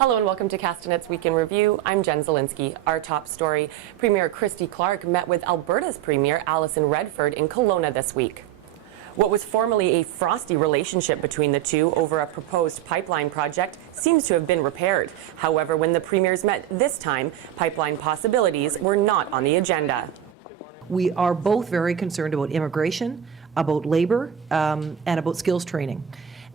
Hello and welcome to Castanet's Week in Review. I'm Jen Zielinski. Our top story, Premier Christy Clark met with Alberta's Premier Alison Redford in Kelowna this week. What was formerly a frosty relationship between the two over a proposed pipeline project seems to have been repaired. However, when the premiers met this time, pipeline possibilities were not on the agenda. We are both very concerned about immigration, about labor, and about skills training.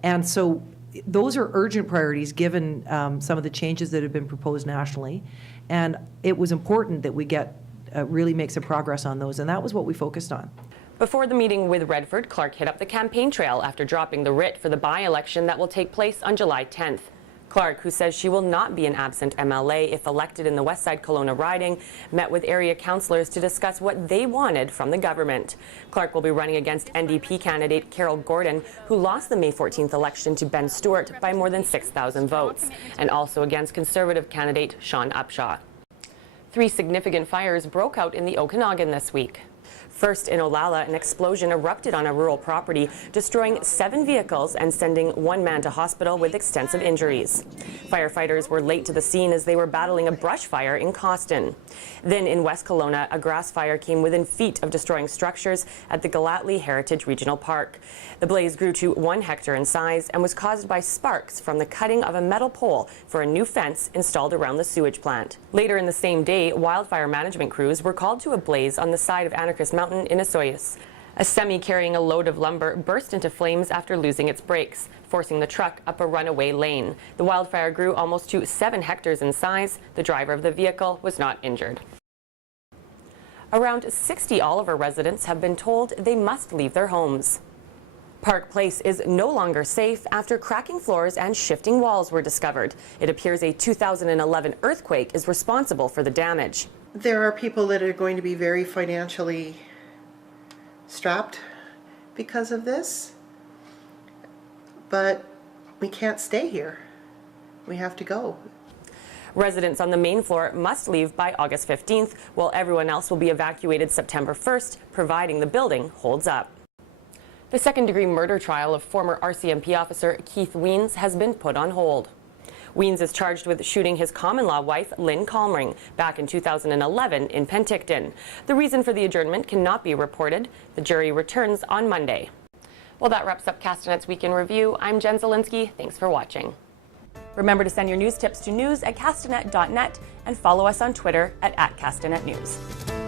And so those are urgent priorities given some of the changes that have been proposed nationally. And it was important that we really make some progress on those, and that was what we focused on. Before the meeting with Redford, Clark hit up the campaign trail after dropping the writ for the by-election that will take place on July 10th. Clark, who says she will not be an absent MLA if elected in the Westside Kelowna riding, met with area councillors to discuss what they wanted from the government. Clark will be running against NDP candidate Carol Gordon, who lost the May 14th election to Ben Stewart by more than 6,000 votes, and also against Conservative candidate Sean Upshaw. 3 significant fires broke out in the Okanagan this week. First, in Olalla, an explosion erupted on a rural property, destroying 7 vehicles and sending 1 man to hospital with extensive injuries. Firefighters were late to the scene as they were battling a brush fire in Coston. Then in West Kelowna, a grass fire came within feet of destroying structures at the Galatly Heritage Regional Park. The blaze grew to 1 hectare in size and was caused by sparks from the cutting of a metal pole for a new fence installed around the sewage plant. Later in the same day, wildfire management crews were called to a blaze on the side of Anarchist Mountain in Osoyoos. A semi carrying a load of lumber burst into flames after losing its brakes, forcing the truck up a runaway lane. The wildfire grew almost to 7 hectares in size. The driver of the vehicle was not injured. Around 60 Oliver residents have been told they must leave their homes. Park Place is no longer safe after cracking floors and shifting walls were discovered. It appears a 2011 earthquake is responsible for the damage. There are people that are going to be very financially strapped because of this, but we can't stay here. We have to go. Residents on the main floor must leave by August 15th, while everyone else will be evacuated September 1st, providing the building holds up. The second-degree murder trial of former RCMP officer Keith Wiens has been put on hold. Wiens is charged with shooting his common-law wife, Lynn Calmring, back in 2011 in Penticton. The reason for the adjournment cannot be reported. The jury returns on Monday. Well, that wraps up Castanet's Week in Review. I'm Jen Zielinski. Thanks for watching. Remember to send your news tips to news@castanet.net and follow us on Twitter @CastanetNews.